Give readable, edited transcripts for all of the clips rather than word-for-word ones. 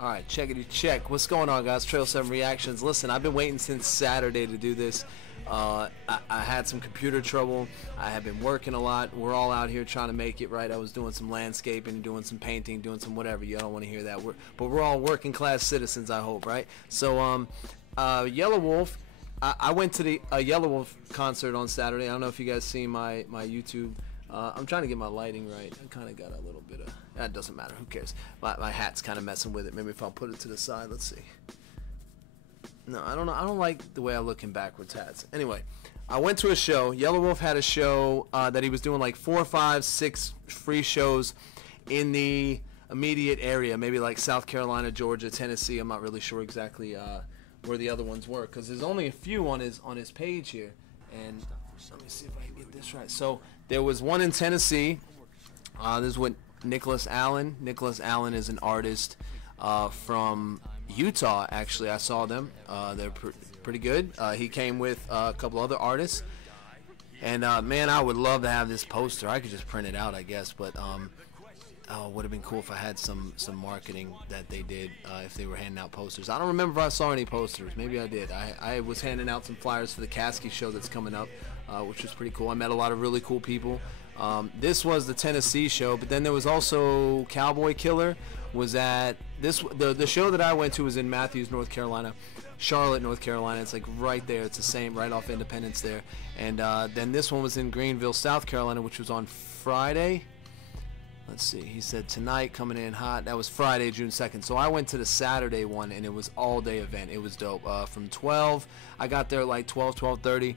Alright, checkity check. What's going on, guys? Trail 7 Reactions. Listen, I've been waiting since Saturday to do this. I had some computer trouble. I have been working a lot. We're all out here trying to make it, right? I was doing some landscaping, doing some painting, doing some whatever. You don't want to hear that. But we're all working class citizens, I hope, right? So, Yelawolf. I went to the Yelawolf concert on Saturday. I don't know if you guys see my YouTube. I'm trying to get my lighting right. I kind of got a little bit of... That doesn't matter. Who cares? My hat's kind of messing with it. Maybe if I'll put it to the side. Let's see. No, I don't know. I don't like the way I look in backwards hats. Anyway, I went to a show. Yelawolf had a show that he was doing like 4, 5, 6 free shows in the immediate area. Maybe like South Carolina, Georgia, Tennessee. I'm not really sure exactly where the other ones were, because there's only a few on his page here. And let me see if I can get this right. So there was one in Tennessee. This is with Nicholas Allen. Nicholas Allen is an artist from Utah. Actually, I saw them. They're pretty good. He came with a couple other artists. And man, I would love to have this poster. I could just print it out, I guess. But would have been cool if I had some marketing that they did if they were handing out posters. I don't remember if I saw any posters. Maybe I did. I was handing out some flyers for the Caskey show that's coming up, which was pretty cool. I met a lot of really cool people. This was the Tennessee show, but then there was also Cowboy Killer was at this. The show that I went to was in Mathews, North Carolina. Charlotte, North Carolina. It's like right there. It's the same, right off Independence there. And then this one was in Greenville, South Carolina, which was on Friday. Let's see, he said tonight coming in hot. That was Friday, June 2nd. So I went to the Saturday one, and it was all-day event. It was dope. From 12, I got there at like 12, 12:30.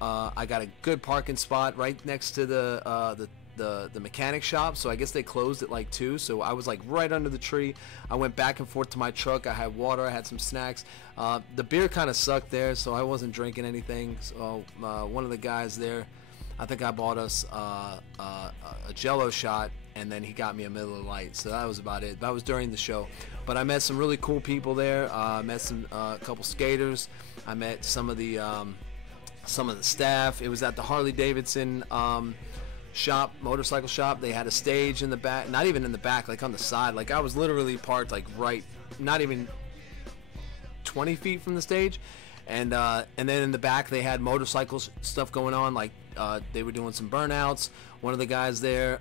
I got a good parking spot right next to the mechanic shop. So I guess they closed at like 2. So I was like right under the tree. I went back and forth to my truck. I had water. I had some snacks. The beer kind of sucked there, so I wasn't drinking anything. So one of the guys there, I think I bought us a Jello shot, and then he got me a Miller Lite. So that was about it. That was during the show. But I met some really cool people there. I met some couple skaters. I met some of the staff. It was at the Harley Davidson shop, motorcycle shop. They had a stage in the back, not even in the back, like on the side. Like I was literally parked like right, not even 20 feet from the stage. And then in the back they had motorcycle stuff going on, like they were doing some burnouts. One of the guys there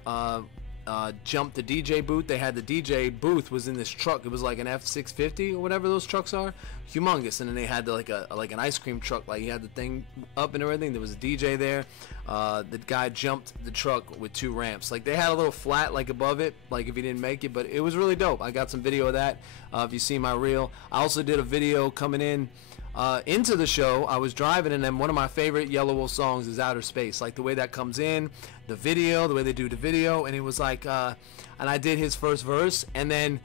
jumped the DJ booth. They had the DJ booth was in this truck. It was like an F650 or whatever those trucks are, humongous. And then they had like an ice cream truck, like he had the thing up and everything. There was a DJ there. The guy jumped the truck with 2 ramps. Like they had a little flat like above it, like if he didn't make it. But it was really dope. I got some video of that. If you see my reel, I also did a video coming in into the show. I was driving, and then one of my favorite Yelawolf songs is Outer Space. Like the way that comes in, the video, the way they do the video, and it was like, and I did his first verse, and then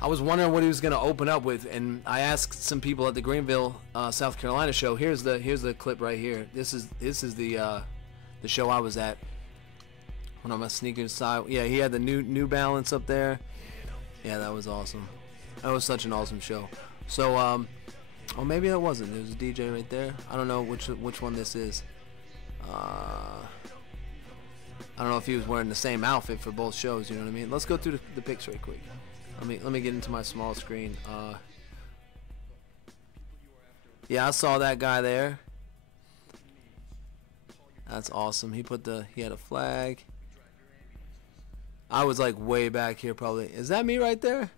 I was wondering what he was gonna open up with, and I asked some people at the Greenville, South Carolina show. Here's the clip right here. This is the show I was at. When I'm sneaking aside, yeah, he had the New Balance up there. Yeah, that was awesome. That was such an awesome show. So oh, maybe that wasn't. There's a DJ right there. I don't know which one this is. I don't know if he was wearing the same outfit for both shows. You know what I mean? Let's go through the pics right quick. Let me get into my small screen. Yeah, I saw that guy there. That's awesome. He had a flag. I was like way back here probably. Is that me right there?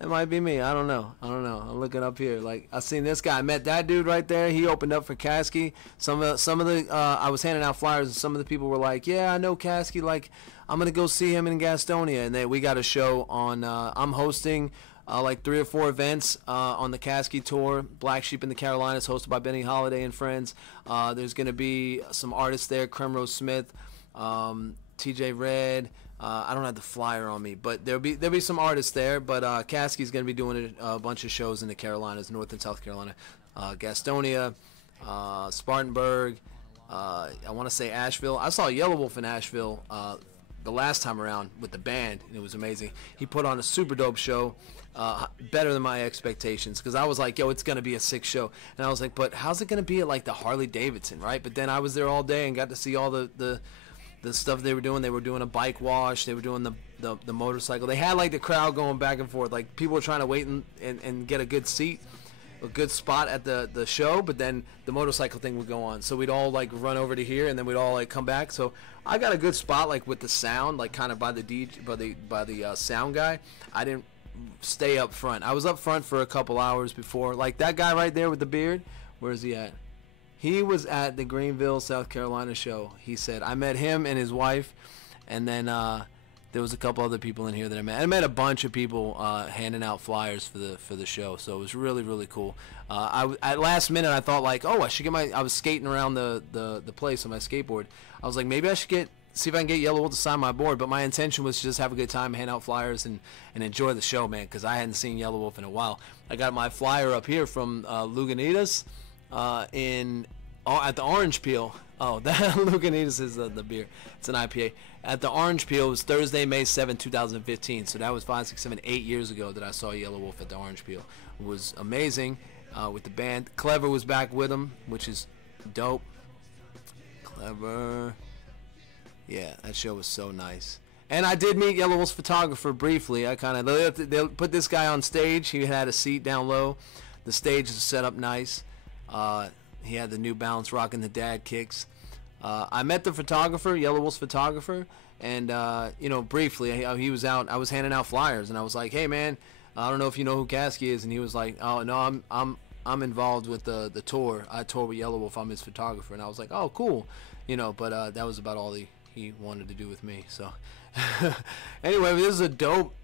It might be me. I don't know. I'm looking up here. Like I seen this guy. I met that dude right there. He opened up for Caskey. Some of the I was handing out flyers, and some of the people were like, "Yeah, I know Caskey. Like I'm gonna go see him in Gastonia." And then we got a show on. I'm hosting like 3 or 4 events on the Caskey tour. Black Sheep in the Carolinas, hosted by Benny Holiday and friends. There's gonna be some artists there. Cremro Smith. TJay Red. I don't have the flyer on me, but there'll be some artists there. But Caskey's gonna be doing a bunch of shows in the Carolinas, North and South Carolina, Gastonia, Spartanburg. I want to say Asheville. I saw Yelawolf in Asheville the last time around with the band, and it was amazing. He put on a super dope show, better than my expectations, because I was like, yo, it's gonna be a sick show, and I was like, but how's it gonna be at like the Harley Davidson, right? But then I was there all day and got to see all the the stuff they were doing a bike wash, they were doing the motorcycle. They had like the crowd going back and forth, like people were trying to wait and get a good seat, a good spot at the show, but then the motorcycle thing would go on, so we'd all like run over to here and then we'd all like come back. So I got a good spot like with the sound, like kind of by the DJ, by the sound guy. I didn't stay up front. I was up front for a couple hours before. Like that guy right there with the beard, where is he at? He was at the Greenville, South Carolina show. He said I met him and his wife, and then there was a couple other people in here that I met. I met a bunch of people handing out flyers for the show, so it was really, really cool. At last minute, I thought like, oh, I should get I was skating around the place on my skateboard. I was like, maybe I should see if I can get Yelawolf to sign my board. But my intention was to just have a good time, hand out flyers, and enjoy the show, man, because I hadn't seen Yelawolf in a while. I got my flyer up here from Lagunitas at the Orange Peel. Oh, that Lagunitas is the beer. It's an IPA. At the Orange Peel, it was Thursday, May 7, 2015. So that was 5, 6, 7, 8 years ago that I saw Yelawolf at the Orange Peel. It was amazing with the band. Clever was back with them, which is dope. Clever. Yeah, that show was so nice. And I did meet Yelawolf's photographer briefly. They put this guy on stage. He had a seat down low. The stage is set up nice. He had the New Balance rocking the dad kicks. I met the photographer, Yelawolf's photographer, and briefly he was out. I was handing out flyers, and I was like, "Hey man, I don't know if you know who Caskey is," and he was like, "Oh no, I'm involved with the tour. I tour with Yelawolf. I'm his photographer." And I was like, "Oh cool," But that was about all he wanted to do with me. So anyway, this is a dope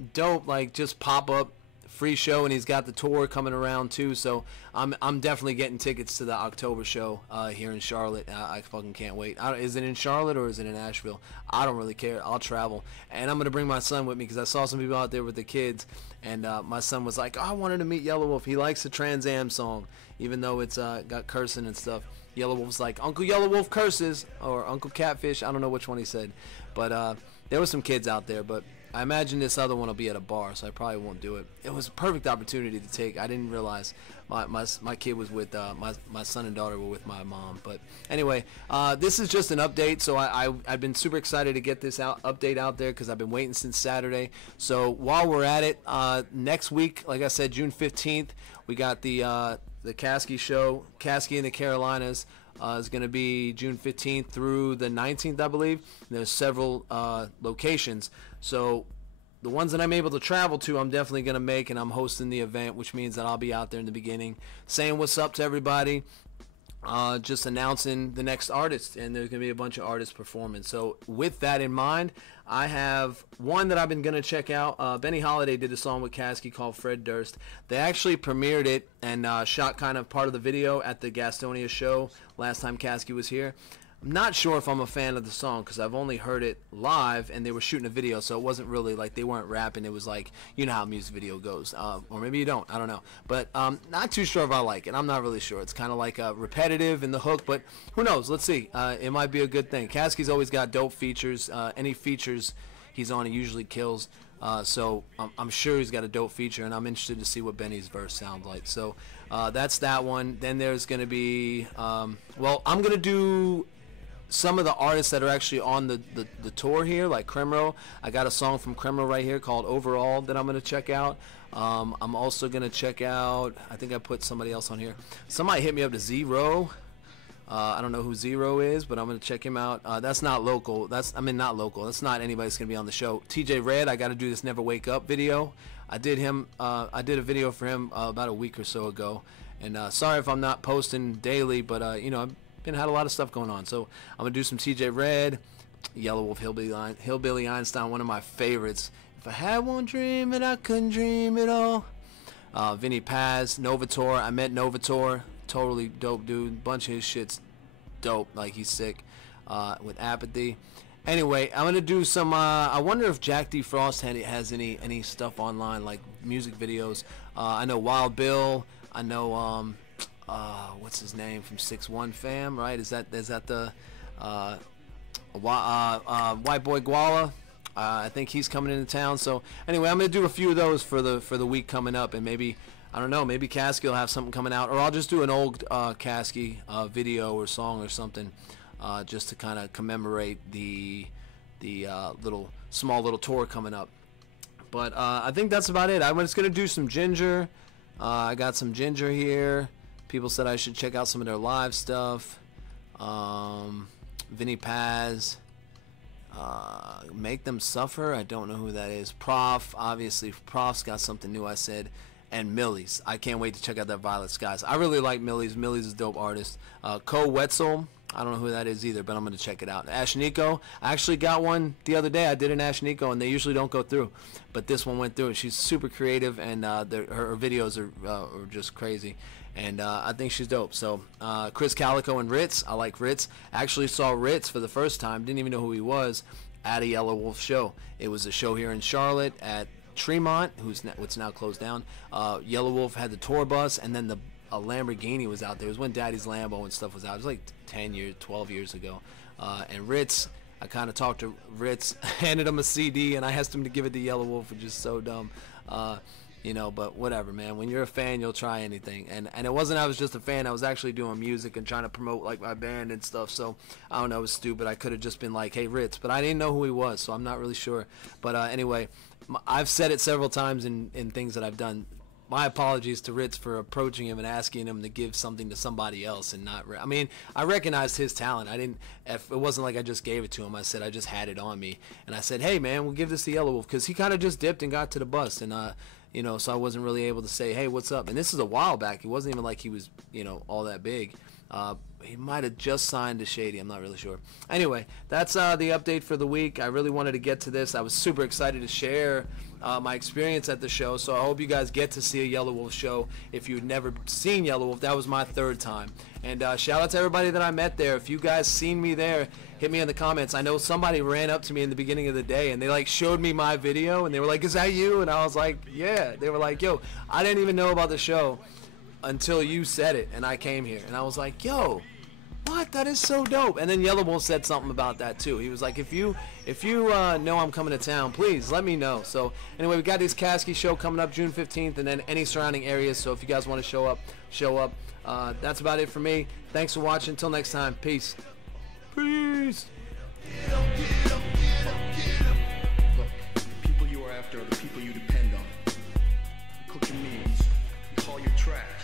like just pop up free show, and he's got the tour coming around too, so I'm definitely getting tickets to the October show here in Charlotte. I fucking can't wait. Is it in Charlotte or is it in Asheville? I don't really care. I'll travel, and I'm gonna bring my son with me because I saw some people out there with the kids, and my son was like, oh, I wanted to meet Yelawolf. He likes the Trans Am song, even though it's got cursing and stuff. Yelawolf's like, Uncle Yelawolf curses, or Uncle Catfish. I don't know which one he said, but there was some kids out there, but I imagine this other one will be at a bar, so I probably won't do it. It was a perfect opportunity to take. I didn't realize my kid was with my son and daughter were with my mom. But anyway, this is just an update. So I've been super excited to get this update out there because I've been waiting since Saturday. So while we're at it, next week, like I said, June 15th, we got the Caskey show, Caskey in the Carolinas. Is going to be June 15th through the 19th, I believe. There's several locations. So the ones that I'm able to travel to, I'm definitely going to make, and I'm hosting the event, which means that I'll be out there in the beginning saying what's up to everybody, just announcing the next artist, and there's going to be a bunch of artists performing. So with that in mind, I have one that I've been going to check out. Benny Holiday did a song with Caskey called Fred Durst. They actually premiered it and shot kind of part of the video at the Gastonia show last time Caskey was here. I'm not sure if I'm a fan of the song because I've only heard it live, and they were shooting a video, so it wasn't really like they weren't rapping. It was like, you know how a music video goes, or maybe you don't. I don't know, but not too sure if I like it. I'm not really sure. It's kind of like repetitive in the hook, but who knows? Let's see. It might be a good thing. Caskey's always got dope features. Any features he's on, he usually kills. So I'm sure he's got a dope feature, and I'm interested to see what Benny's verse sounds like. So that's that one. Then there's going to be, well, I'm going to do some of the artists that are actually on the tour here, like Cremro. I got a song from Cremro right here called Overall that I'm going to check out. I'm also going to check out, I think I put somebody else on here. Somebody hit me up to Zero. I don't know who Zero is, but I'm going to check him out. That's not local. Not local. That's not anybody that's going to be on the show. TJay Red, I got to do this Never Wake Up video. I did a video for him about a week or so ago. And sorry if I'm not posting daily, but I've had a lot of stuff going on. So I'm going to do some TJay Red, Yelawolf, Hillbilly Einstein, one of my favorites. If I had one dream and I couldn't dream it all. Vinny Paz, Novator. I met Novator. Totally dope dude. Bunch of his shit's dope. Like, he's sick with Apathy. Anyway, I'm gonna do some I wonder if Jack D Frost has any stuff online, like music videos. I know Wild Bill. I know what's his name from 6'1" fam, right? Is that the White Boy Guala? I think he's coming into town. So anyway, I'm gonna do a few of those for the week coming up, and maybe, I don't know, maybe Caskey will have something coming out, or I'll just do an old Caskey video or song or something. just to kind of commemorate the small little tour coming up. But I think that's about it. I'm just gonna do some ginger. I got some ginger here. People said I should check out some of their live stuff. Vinny Paz. Make Them Suffer. I don't know who that is. Prof. Obviously, Prof's got something new, I said. And Millie's. I can't wait to check out that Violet Skies. I really like Millie's. Millie's is a dope artist. Co Wetzel. I don't know who that is either, but I'm going to check it out. Ashniko. I actually got one the other day. I did an Ashniko, and they usually don't go through. But this one went through. She's super creative, and her videos are just crazy. And I think she's dope. So Chris Calico and Ritz. I like Ritz. I actually saw Ritz for the first time. Didn't even know who he was at a Yelawolf show. It was a show here in Charlotte at Tremont, what's now closed down. Yelawolf had the tour bus, and then a Lamborghini was out there. It was when Daddy's Lambo and stuff was out. It was like 12 years ago. And Ritz, I kind of talked to Ritz, handed him a CD, and I asked him to give it to Yelawolf, which is so dumb. You know, but whatever, man. When you're a fan, you'll try anything. And it wasn't I was just a fan. I was actually doing music and trying to promote, like, my band and stuff. So, I don't know. It was stupid. I could have just been like, hey, Ritz. But I didn't know who he was, so I'm not really sure. But anyway, I've said it several times in things that I've done. My apologies to Ritz for approaching him and asking him to give something to somebody else and not. I mean, I recognized his talent. It wasn't like I just gave it to him. I said I just had it on me, and I said, hey man, we'll give this to Yelawolf, because he kind of just dipped and got to the bus, and you know, so I wasn't really able to say, hey, what's up? And this is a while back. It wasn't even like he was, you know, all that big. He might have just signed to Shady. I'm not really sure. Anyway, that's the update for the week. I really wanted to get to this. I was super excited to share my experience at the show, so I hope you guys get to see a Yelawolf show. If you've never seen Yelawolf, that was my third time. And shout out to everybody that I met there. If you guys seen me there, hit me in the comments. I know somebody ran up to me in the beginning of the day, and they like showed me my video, and they were like, is that you? And I was like, yeah. They were like, yo, I didn't even know about the show until you said it, and I came here. And I was like, yo, what? That is so dope. And then Yelawolf said something about that too. He was like, if you know I'm coming to town, please let me know. So anyway, we got this Caskey show coming up June 15th, and then any surrounding areas. So if you guys want to show up, show up. That's about it for me. Thanks for watching. Until next time, peace. Peace. Look, the people you are after are the people you depend on. You cook your meals, you haul your trash.